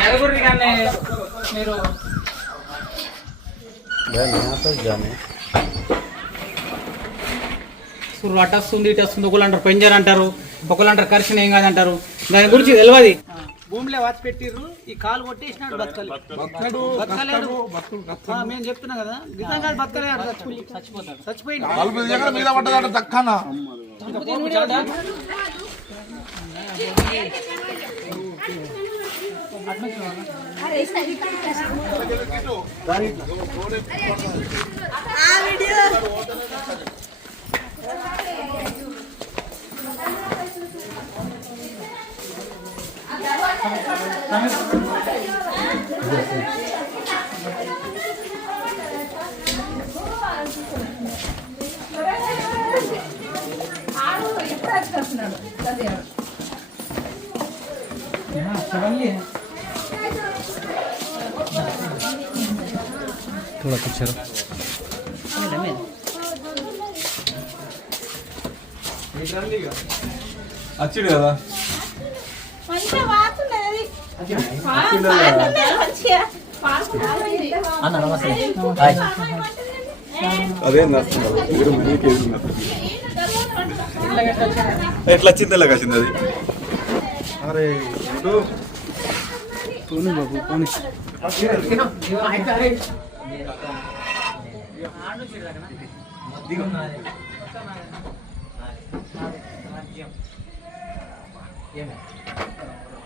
జరగురి కానీ మీరు అటు వస్తుంది ఇటు వస్తుంది, ఒకళ్ళు అంటారు పెంజర్ అంటారు, ఒకళ్ళు అంటారు కర్షణ ఏం కాదంటారు. దాని గురించి తెలియదు. భూమిలో వాచి పెట్టిర్రు, ఈ కాలు కొట్టేసినాడు బతకలేడు. మేము చెప్తున్నా కదా, నిజంగా బతకలేడు, చచ్చిపోతాడు, చచ్చిపోయింది. थोड़ा पीछे अच्छी కదా మంచిగా వాడుతున్నది అన్న నమస్తే హాయ్ అదే నస్తున్నారు మీరు కేసు ఎట్లా వచ్చింది ఎలా వచ్చింది అది అరే తూను బాబు పోనీ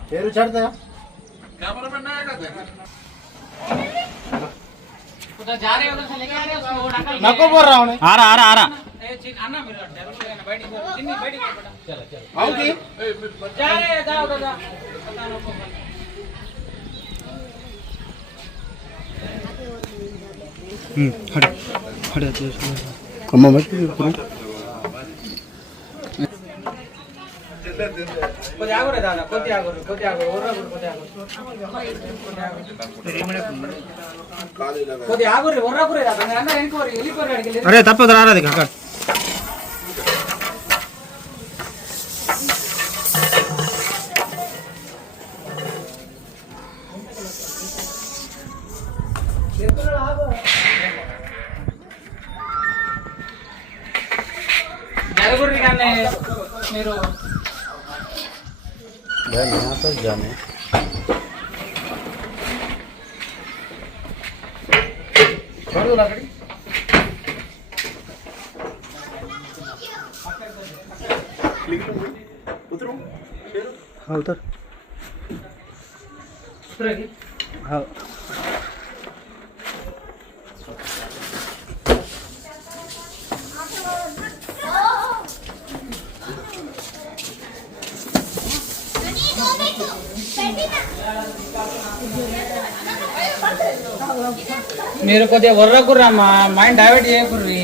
పేరు చడతా नको बोल रहा हूँ आ रहा अम्मा मत अरे तप रा रहा देखा జరగురి కానీ మీరు यहाँ तक जाने हाँ उतर हाँ మీరు కొద్దిగా వర్రకుర్రా, మా మైండ్ డైవర్ట్ చేయకుర్రి.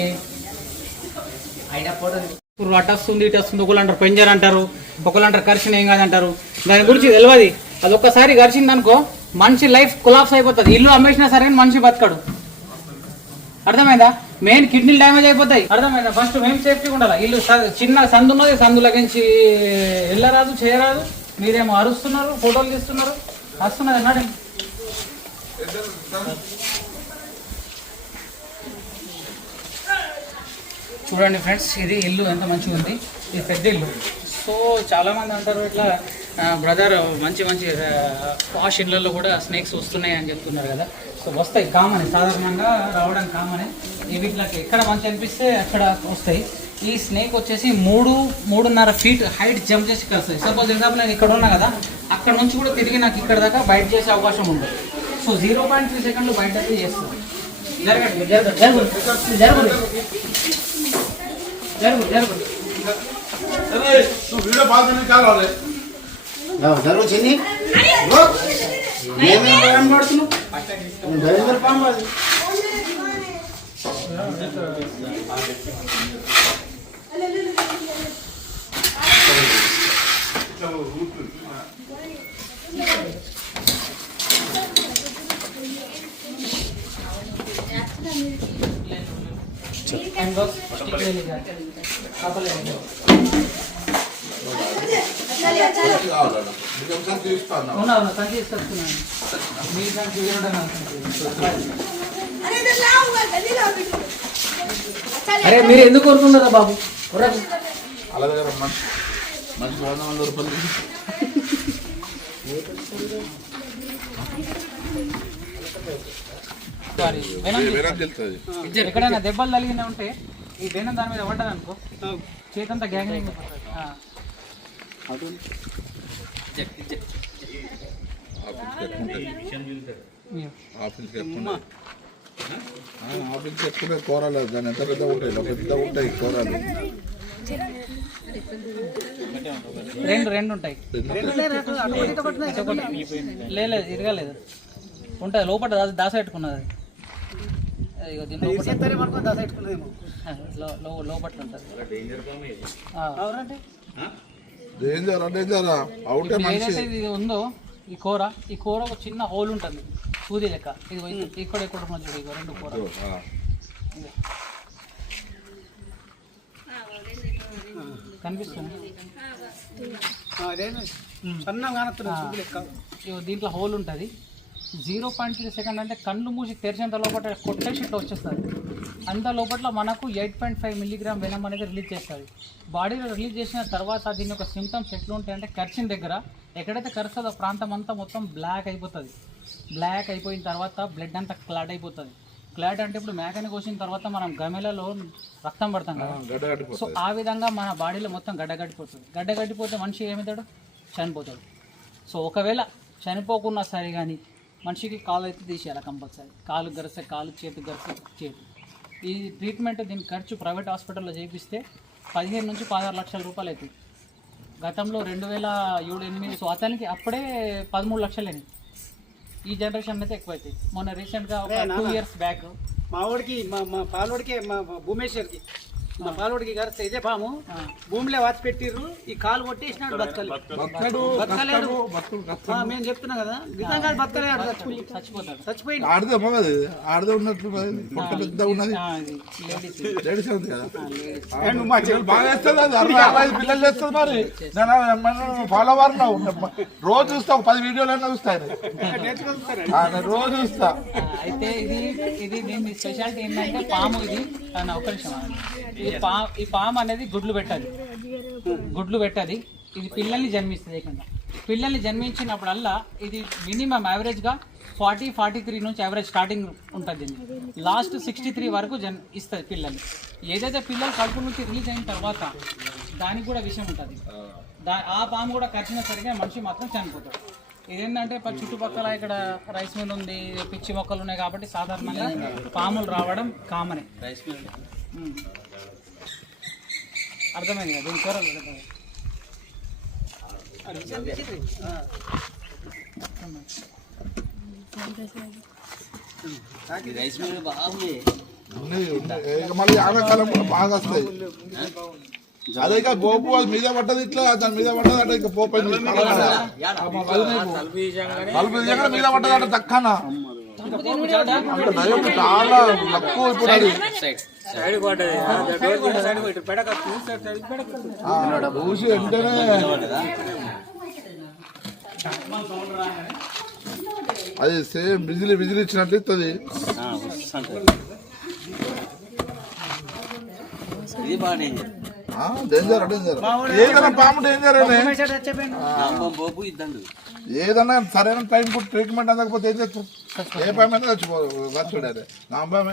అటు వస్తుంది ఇటు వస్తుంది, ఒకళ్ళు అంటారు పెంజర్ అంటారు, ఒకళ్ళు అంటారు కర్షణ ఏం కాదంటారు. దాని గురించి తెలియదు. అది ఒక్కసారి గరిచింది అనుకో మనిషి లైఫ్ కొలాప్స్ అయిపోతుంది. ఇల్లు అమ్మేసినా సరే మనిషి బతకడు. అర్థమైందా? మెయిన్ కిడ్నీలు డ్యామేజ్ అయిపోతాయి. అర్థమైందా? ఫస్ట్ మేము సేఫ్టీగా ఉండాలి. ఇల్లు చిన్న సందు ఉన్నది, సందులకించి వెళ్ళరాదు చేయరాదు. మీరేమో అరుస్తున్నారు, ఫోటోలు తీస్తున్నారు, వస్తున్నది అన్నాడు. చూడండి ఫ్రెండ్స్, ఇది ఇల్లు ఎంత మంచిగా ఉంది. ఇది పెద్ద ఇల్లు. సో చాలామంది అంటారు ఇట్లా బ్రదర్ మంచి మంచి పాష్ ఇళ్ళల్లో కూడా స్నేక్స్ వస్తున్నాయి అని చెప్తున్నారు కదా. సో వస్తాయి, కామన్, సాధారణంగా రావడం కామనే. ఇవి ఇట్లా ఎక్కడ మంచి అనిపిస్తే అక్కడ వస్తాయి. ఈ స్నేక్ వచ్చేసి 3.5 ఫీట్ హైట్ జంప్ చేసి వస్తాయి. సపోజ్ ఎగ్జాంపుల్ నేను ఇక్కడ ఉన్నా కదా, అక్కడ నుంచి కూడా తిరిగి నాకు ఇక్కడ దాకా బయట చేసే అవకాశం ఉంటుంది. సో 0.3 సెకండ్లు బయట చేస్తుంది. జరగండి జరగదు జరగదు జరగదు జరుగు జరుగు వీడియో బాగా కావాలి జరుగు చిన్ని ఏమేమి పడుతున్నావు పాము అది అవునా అవునా సంచి తీసుకొస్తున్నాను మీ సంచి అరే మీరు ఎందుకు కోరుకున్నారా బాబు అలాగే మంచి 100 రూపాయలు ఎక్కడైనా దెబ్బలు తగిలినా ఉంటే ఈ బెనం దాని మీద పడ్డది అనుకో చేతంతా గ్యాంగ్లింగ్ ఆఫీస్కి ఎక్కువ కూరలు దాని ఎంత పెద్ద ఉంటాయి కూరలు రెండు ఉంటాయి లేదు ఇరగలేదు ఉంటుంది లోపల దాస పెట్టుకున్నది లోపల ఉంటుంది ఏదైతే ఇది ఉందో ఈ కూర ఒక చిన్న హోల్ ఉంటుంది సూది లెక్క ఇది ఇక్కడ చూడు ఇక రెండు కూర కనిపిస్తుంది దీంట్లో హోల్ ఉంటుంది 0.3 సెకండ్ అంటే కళ్ళు మూసి తెరిచేంత లోపల కొట్టేసి ఇట్లా వచ్చేస్తుంది అంత లోపల మనకు 8.5 మిల్లీగ్రామ్ వెనం అనేది రిలీజ్ చేస్తుంది బాడీలో రిలీజ్ చేసిన తర్వాత దీని యొక్క సిమ్టమ్స్ ఎట్లా ఉంటాయంటే కర్చిన దగ్గర ఎక్కడైతే కరుస్తుందో ప్రాంతం అంతా మొత్తం బ్లాక్ అయిపోతుంది బ్లాక్ అయిపోయిన తర్వాత బ్లడ్ అంతా క్లాట్ అయిపోతుంది క్లాట్ అంటే ఇప్పుడు మేకని కోసిన తర్వాత మనం గమెలలో రక్తం పడతాం కదా సో ఆ విధంగా మన బాడీలో మొత్తం గడ్డగట్టిపోతే మనిషి ఏమవుతాడు చనిపోతాడు సో ఒకవేళ చనిపోకున్నా సరే కానీ మనిషికి కాలు అయితే తీసేయాలి కంపల్సరీ కాలు గరిస్తే కాలు చేతి గరిస్తే చేతి ఈ ట్రీట్మెంట్ దీని ఖర్చు ప్రైవేట్ హాస్పిటల్లో చేపిస్తే 15 నుంచి 16 లక్షల రూపాయలు అవుతుంది గతంలో 2007-8 సో అతనికి అప్పుడే 13 లక్షలేని ఈ జనరేషన్ అయితే ఎక్కువ అవుతాయి మొన్న రీసెంట్గా ఒక 2 ఇయర్స్ బ్యాక్ మా వాడికి మా పాలోడికి మా భూమేశ్వర్కి మా పాలోడికి గారు ఇదే పాము భూమిలో వాచి పెట్టిర్రు ఈ కాలు కొట్టేసినాడు బతకలేడు మేము చెప్తున్నా కదా నిజంగా బతకలేడు చచ్చిపోయింది ఆడదే ఉన్నట్లు పెద్ద ఉన్నది లేడీస్ ఉంది కదా బాగా వేస్తుంది అది 65 పిల్లలు చేస్తుంది మరి ఫాలో అవ్వరు రోజు చూస్తా 10 వీడియోలైనా చూస్తాయి రోజు చూస్తా అయితే ఇది దీని స్పెషాలిటీ ఏంటంటే పాము ఇది ఒక నిమిషం ఈ పాము అనేది గుడ్లు పెట్టది ఇది పిల్లల్ని జన్మిస్తుంది ఏకంగా పిల్లల్ని జన్మించినప్పుడల్లా ఇది మినిమం యావరేజ్గా 40-43 నుంచి యావరేజ్ స్టార్టింగ్ ఉంటుంది లాస్ట్ 63 వరకు ఇస్తుంది పిల్లల్ని ఏదైతే పిల్లలు కడుపు నుంచి రిలీజ్ అయిన తర్వాత దానికి కూడా విషయం ఉంటుంది ఆ పాము కూడా కరిచిన సరిగా మనిషి మాత్రం చనిపోతాడు ఇదేంటంటే చుట్టుపక్కల ఇక్కడ రైస్ మిల్ ఉంది పిచ్చి మొక్కలు ఉన్నాయి కాబట్టి సాధారణంగా పాములు రావడం కామనే రైస్ మిల్ అర్థమైంది కదా దీని కూరలు రైస్ మిల్ బాగుంది మళ్ళీ ఆనకాలం బాగా వస్తాయి అదే ఇక పోపు అది మీద పడ్డది ఇట్లా దాని మీద పడ్డది అంటే ఇక పోపు మీద పడ్డది అంటే తక్కన చాలా తక్కువ ఇప్పుడు పూసి వెంటనే అది సేమ్ బిజిలీ ఇచ్చినట్లు ఇస్తుంది డేంజర్ ఏదైనా పాము డేంజర్ ఏదన్నా సరైన టైం ట్రీట్మెంట్ అందకపోతే ఏం చేస్తాం ఏ పాము అయినా చచ్చిపోదు వచ్చాడు నా అబ్బాయి